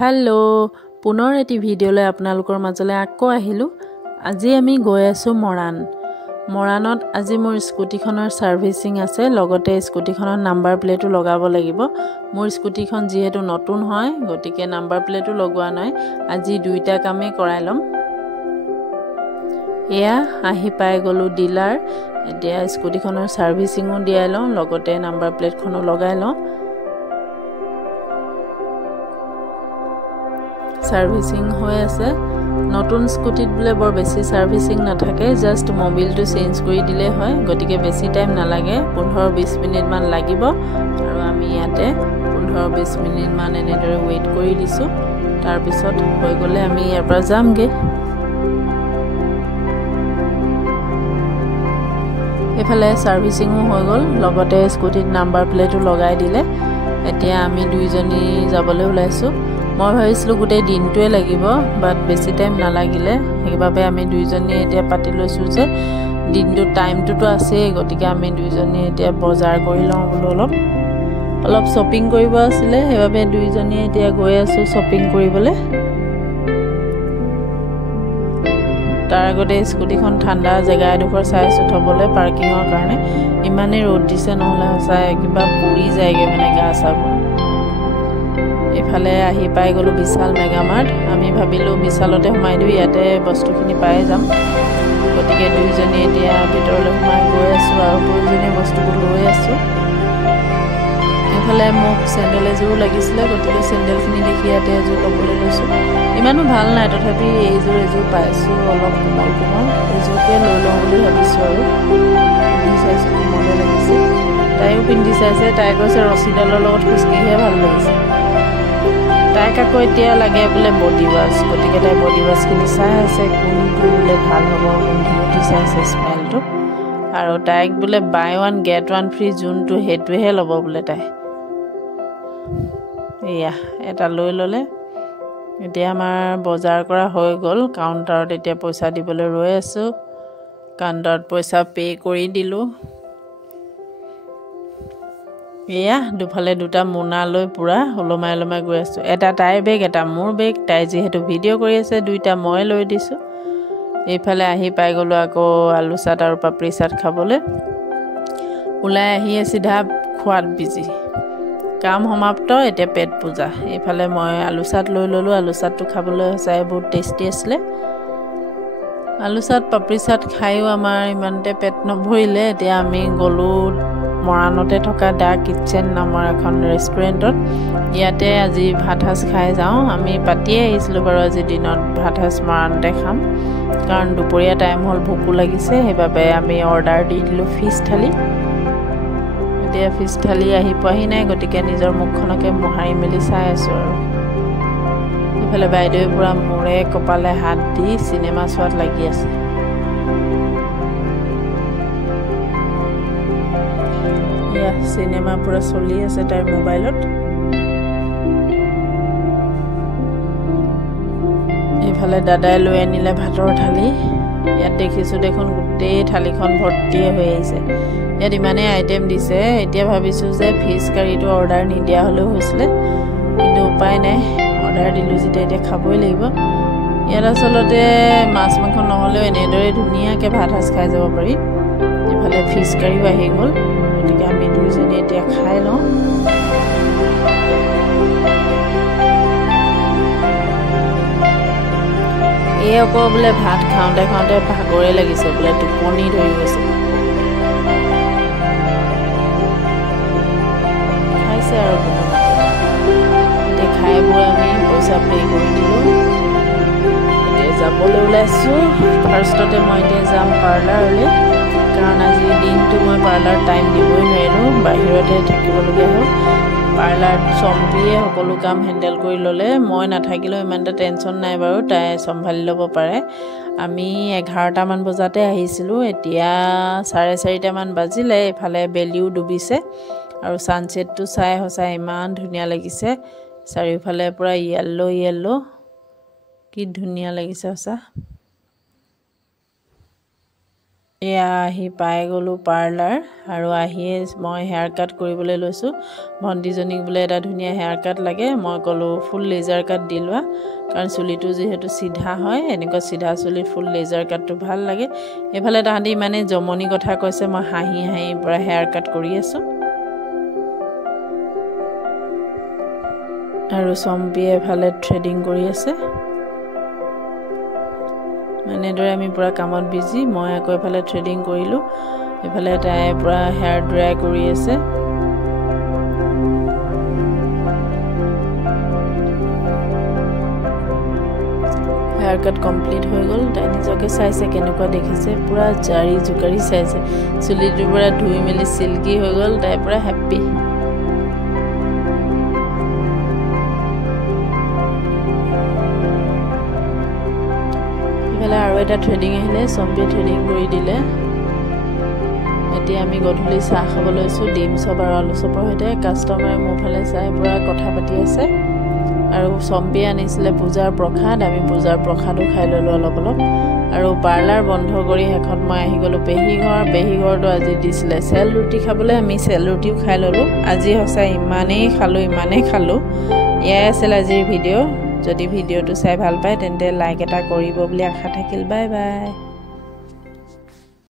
Hello पुনৰ এটি ভিডিঅ'লৈ আপোনালোকৰ মাজলৈ আকৌ আহিলো। আজি আমি গৈ আছো মৰাণত আজি মোৰ স্কুটিখনৰ সাৰ্ভিসিং আছে, লগতে স্কুটিখনৰ নাম্বাৰ প্লেটো লগাব লাগিব। মোৰ স্কুটিখন যেহেতু নতুন হয় গতিকে নাম্বাৰ প্লেটো লগোৱা নাই, আজি দুইটা কামে কৰাই লম। এয়া আহি পাই গলো ডিলাৰ, এতিয়া স্কুটিখনৰ সাৰ্ভিসিংও দিয়াই লম, লগতে নাম্বাৰ প্লেটখনো লগাই লম। সাৰ্ভিসিং হৈ আছে। নতুন স্কুটিত বলে বৰ বেছি সাৰ্ভিসিং নাথাকে, জাস্ট মোবিলটো চেঞ্জ কৰি দিলে হয়, গতিকে বেছি টাইম নালাগে, 15-20 মিনিট মান লাগিব। আৰু আমি ইয়াতে 15-20 মিনিট মান এনেদৰে ওয়েট কৰি দিছো। তাৰ পিছত হৈ গলে আমি ইয়াৰ পৰা যামগে। এফালে সাৰ্ভিসিংও হৈ গল, লগতে স্কুটিত নাম্বাৰ প্লেটো লগাই দিলে। এতিয়া আমি দুইজনী যাবলৈ ওলাইছো। মই ভাবিছিলোঁ গোটেই দিনটোৱে লাগিব, বাট বেছি টাইম নালাগিলে, সেইবাবে আমি দুইজনী এতিয়া পাতি লৈছোঁ যে দিনটো টাইমটোতো আছেই, গতিকে আমি দুইজনী এতিয়া বজাৰ কৰি লওঁ বোলো। অলপ শ্বপিং কৰিব আছিলে, সেইবাবে দুইজনী এতিয়া গৈ আছোঁ শ্বপিং কৰিবলৈ। তাৰ আগতে স্কুটিখন ঠাণ্ডা জেগা এডোখৰ চাই আছোঁ থ'বলৈ পাৰ্কিঙৰ কাৰণে। ইমানেই ৰ'দ দিছে, নহ'লে সঁচাই কিবা পুৰি যায়গৈ মানে গা চাবোৰ। এফালে আহি পাই গলো বিশাল মেগামাৰ্ট। আমি ভাবিলোঁ বিশালতে সোমাই দিওঁ, ইয়াতে বস্তুখিনি পাই যাম, গতিকে দুইজনী এতিয়া ভিতৰলৈ সোমাই গৈ আছোঁ আৰু প্ৰয়োজনীয় বস্তুবোৰ লৈ আছোঁ। এফালে মোক চেণ্ডেল এযোৰো লাগিছিলে, গতিকে চেণ্ডেলখিনি দেখি ইয়াতে এযোৰ ল'বলৈ লৈছোঁ। ইমানো ভাল নাই, তথাপি এযোৰ পাইছোঁ অলপ কোমল কোমল, এযোৰকে লৈ লওঁ বুলি ভাবিছোঁ। আৰু পিন্ধি চাইছোঁ, কোমলে লাগিছে। তাইও পিন্ধি চাইছে, তাই কৈছে ৰছীডালৰ লগত খোজকাঢ়িহে ভাল লাগিছে। তাইক আকৌ এতিয়া লাগে বোলে বডি ৱাছ, গতিকে তাই বডি ৱাছখিনি চাই আছে কোনটো বোলে ভাল হ'ব, কোনটো চাই আছে স্মেলটো। আৰু তাইক বোলে বাই 1 get 1 ফ্ৰী যোনটো সেইটোহে ল'ব বোলে তাই। এয়া এটা লৈ ল'লে। এতিয়া আমাৰ বজাৰ কৰা হৈ গ'ল, কাউণ্টাৰত এতিয়া পইচা দিবলৈ ৰৈ আছোঁ। কাউণ্টাৰত পইচা পে' কৰি দিলোঁ। এয়া দুফালে দুটা মোনা লৈ পুৰা ওলমাই গৈ আছোঁ। এটা তাইৰ বেগ, এটা মোৰ বেগ। তাই যিহেতু ভিডিঅ' কৰি আছে, দুইটা মই লৈ দিছোঁ। এইফালে আহি পাই গ'লোঁ আকৌ আলু চাট আৰু পাপৰি চাট খাবলৈ। ওলাই আহিয়ে চিধা খোৱাত বিজি, কাম সমাপ্ত, এতিয়া পেট পূজা। এইফালে মই আলু চাট লৈ ল'লোঁ। আলু চাটটো খাবলৈ সঁচাই বহুত টেষ্টি আছিলে। আলু চাট পাপৰি চাট খায়ো আমাৰ ইমানতে পেট নভৰিলে। এতিয়া আমি গ'লোঁ মৰাণতে থকা দা কিটচেন নামৰ এখন ৰেষ্টুৰেণ্টত। ইয়াতে আজি ভাত সাজ খাই যাওঁ। আমি পাতিয়ে আহিছিলোঁ বাৰু আজি দিনত ভাত সাজ মৰাণতে খাম, কাৰণ দুপৰীয়া টাইম হ'ল, ভোকো লাগিছে, সেইবাবে আমি অৰ্ডাৰ দি দিলোঁ ফিছ থালি। এতিয়া ফিছ থালি আহি পোৱাহি নাই, গতিকে নিজৰ মুখখনকে মোহাৰি মেলি চাই আছোঁ। আৰু এইফালে বাইদেৱে পূৰা মূৰে কপালে হাত দি চিনেমা চোৱাত লাগি আছে। এয়া চিনেমা পুৰা চলি আছে তাইৰ মোবাইলত। এইফালে দাদাই লৈ আনিলে ভাতৰ থালি। ইয়াত দেখিছোঁ দেখোন গোটেই থালিখন ভৰ্তিয়ে হৈ আহিছে। ইয়াত ইমানেই আইটেম দিছে, এতিয়া ভাবিছোঁ যে ফিছ কাৰীটো অৰ্ডাৰ নিদিয়া হ'লেও হৈছিলে, কিন্তু উপায় নাই, অৰ্ডাৰ দিলোঁ যেতিয়া এতিয়া খাবই লাগিব। ইয়াত আচলতে মাছ মাংস নহ'লেও এনেদৰে ধুনীয়াকৈ ভাত সাজ খাই যাব পাৰি। ইফালে ফিছ কাৰীও আহি গ'ল, গতিকে আমি দুইজনী এতিয়া খাই লওঁ। এই আকৌ বোলে ভাত খাওঁতে ভাগৰে লাগিছে বোলে, টোপনি ধৰি গৈছে। খাইছে আৰু এতিয়া খাই বৈ আমি পইচা পে' কৰি দিলোঁ। এতিয়া যাবলৈ ওলাইছোঁ। ফাৰ্ষ্টতে মই এতিয়া যাম পাৰ্লাৰলৈ, কাৰণ আজি দিনটো মই পাৰ্লাৰ টাইম দিবই নোৱাৰিলোঁ, বাহিৰতে থাকিবলগীয়া হ'ল। পাৰ্লাৰত চম্পীয়ে সকলো কাম হেণ্ডেল কৰি ল'লে, মই নাথাকিলেও ইমান এটা টেনশ্যন নাই বাৰু, তাই চম্ভালি ল'ব পাৰে। আমি 11টামান বজাতে আহিছিলোঁ, এতিয়া 4:30মান বাজিলে। এইফালে বেলিও ডুবিছে আৰু ছানছেটটো চাই সঁচাই ইমান ধুনীয়া লাগিছে। চাৰিওফালে পূৰা য়েল্ল', কি ধুনীয়া লাগিছে সঁচা। এয়া আহি পাই গ'লোঁ পাৰ্লাৰ আৰু আহিয়ে মই হেয়াৰ কাট কৰিবলৈ লৈছোঁ ভণ্টিজনীক বোলে এটা ধুনীয়া হেয়াৰ কাট লাগে মই ক'লোঁ ফুল লেজাৰ কাট দি লোৱা কাৰণ চুলিটো যিহেতু চিধা হয় এনেকুৱা চিধা চুলিত ফুল লেজাৰ কাটটো ভাল লাগে এইফালে তাহাঁতি ইমানেই জমনি কথা কৈছে মই হাঁহি হাঁহি পৰা হেয়াৰ কাট কৰি আছোঁ আৰু চম্পিয়ে এফালে থ্ৰেডিং কৰি আছে এনেদৰে আমি পুৰা কামত বিজি মই আকৌ এফালে থ্ৰেডিং কৰিলোঁ এফালে তাই পুৰা হেয়াৰ ড্ৰাই কৰি আছে হেয়াৰ কাট কমপ্লিট হৈ গ'ল তাই নিজকে চাইছে কেনেকুৱা দেখিছে পুৰা জাৰি জোকাৰি চাইছে চুলিটো পুৰা ধুই মেলি চিল্কি হৈ গ'ল তাই পুৰা হেপ্পী আৰু এটা থ্ৰেডিং আহিলে চম্পিয়ে থ্ৰেডিং কৰি দিলে এতিয়া আমি গধূলি চাহ খাব লৈছোঁ ডিম চপ আৰু আলু চপৰ সৈতে কাষ্টমাৰে মোৰ ফালে চাই পুৰা কথা পাতি আছে আৰু চম্পিয়ে আনিছিলে পূজাৰ প্ৰসাদ আমি পূজাৰ প্ৰসাদো খাই ল'লোঁ অলপ আৰু পাৰ্লাৰ বন্ধ কৰি শেষত মই আহি গ'লোঁ পেহীঘৰটো আজি দিছিলে চেল ৰুটি খাবলৈ আমি চেল ৰুটিও খাই ল'লোঁ আজি সঁচাই ইমানেই খালোঁ এয়াই আছিল আজিৰ ভিডিঅ' যদি ভিডিঅ'টো চাই ভাল পায় তেন্তে লাইক এটা কৰিব বুলি আশা থাকিল বাই বাই